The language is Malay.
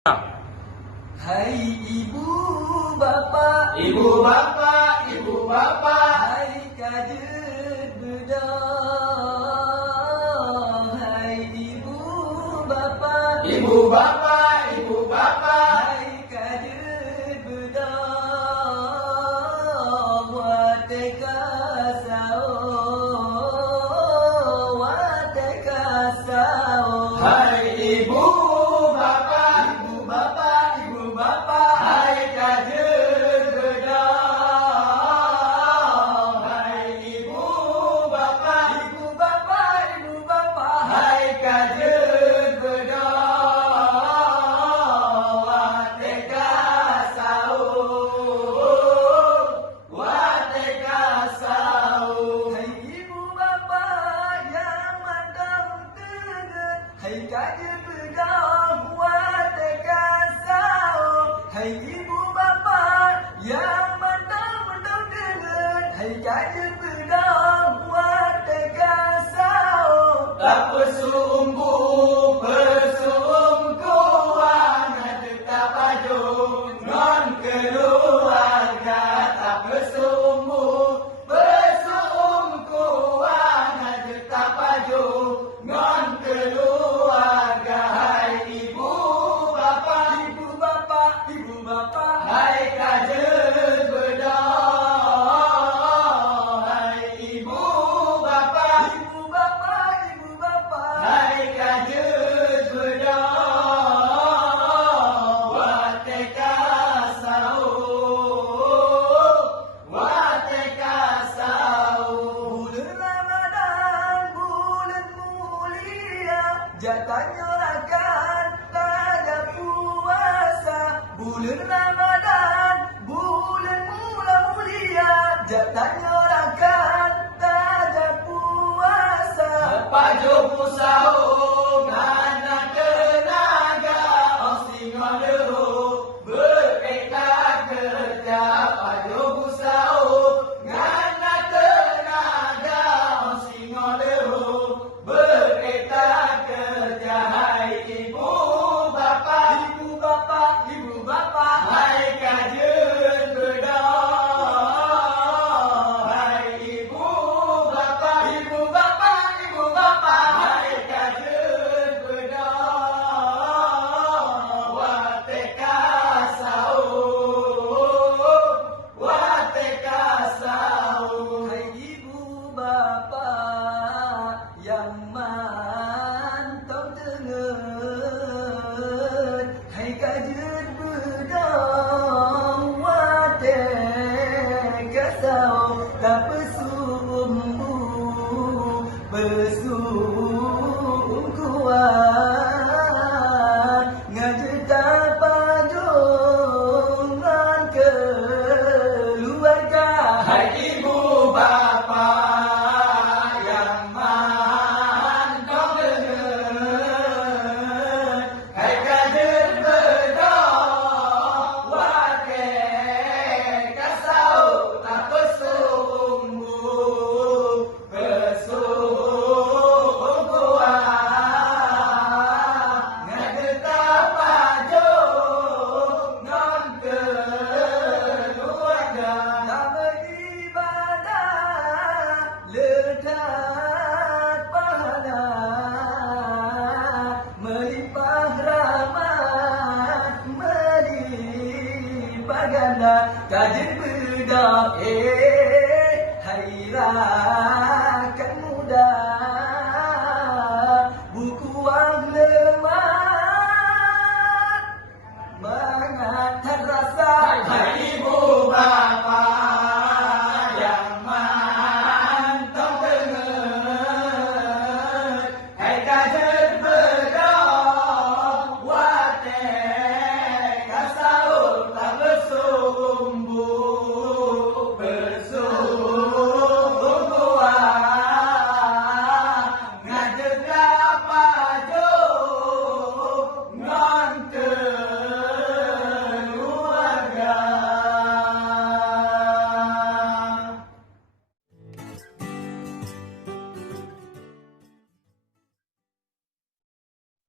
Hai ibu bapa, Ibu bapa, ibu bapa, hai kajet bedah. Hai ibu bapa, ibu bapa, ibu bapa, hai kajet bedah. Wateka sao, wateka sao. hai ibu bapa, Ibu bapa, ibu bapa, hai kajet bedah. Hai ibu bapa, ibu bapa, ibu bapa, hai kajet bedah. Wateka sao, wateka sao. hai ibu bapa yang mandang teget, hai kaje bedah wateka sao. Hai ibu bapa yang mandang teget, hai kaje bedah wateka sao. Tak bersumbu, bersumbu anak tetap pajung non keluarga. Tak bersumbu, bersumbu anak tetap pajung non keluarga. Hai ibu bapa, Ibu bapa, ibu bapa, hai kajet bedah. Hai ibu bapa, ibu bapa, ibu bapa, hai kajet bedah. Wateka sao, wateka sao. bulan Ramadan, bulan mulia, jatahnya akan tada puasa. Bulan Ramadan, bulan mulia, jatahnya akan tada puasa. Pajung pusau ngana tenaga, osing ngaderu berketa kerja. Pajung pusau ngana tenaga, osing ngaderu berketa kerja. Hai ibu bapa, Ibu bapa, ibu bapa, hai kajet bedah. Hai ibu bapa, ibu bapa, ibu bapa, hai kajet bedah. Wateka sao, wateka sao. hai ibu bapa yang mantap dengar, hai kajet bedah wate kasau. Tak bersumbu, bersungguhan, ngajeta pajongan keluarga. Hai ibu bapa yang mantap dengar, hai kajet bedah. Wateka sao, tak bersumbu, bersungguhan, ngajeta pajung non keluarga. Tak beribadah, lekat pahala, melimpah rahmat, melimpah ganda. Kajet bedah, hai rakan muda,